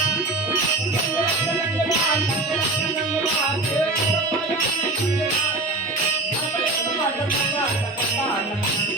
Thank you.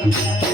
Thank okay. you.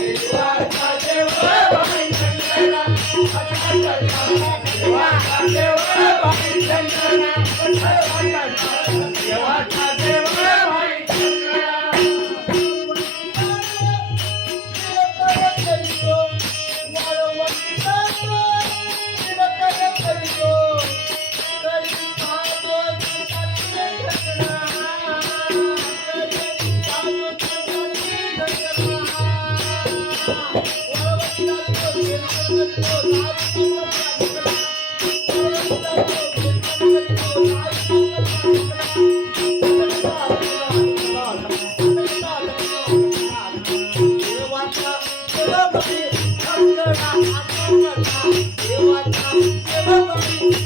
धन्य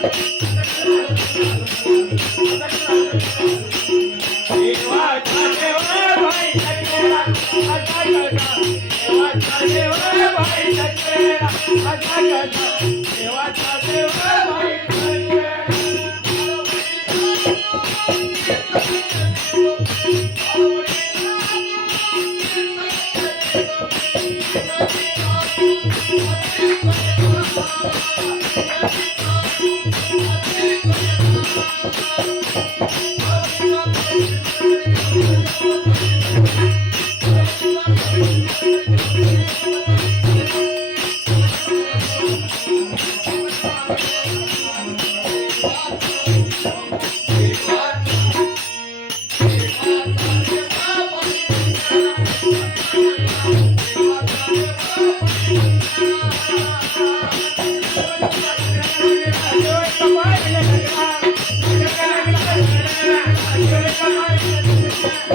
Thank okay. you.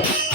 Thank you.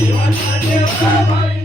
Yeah.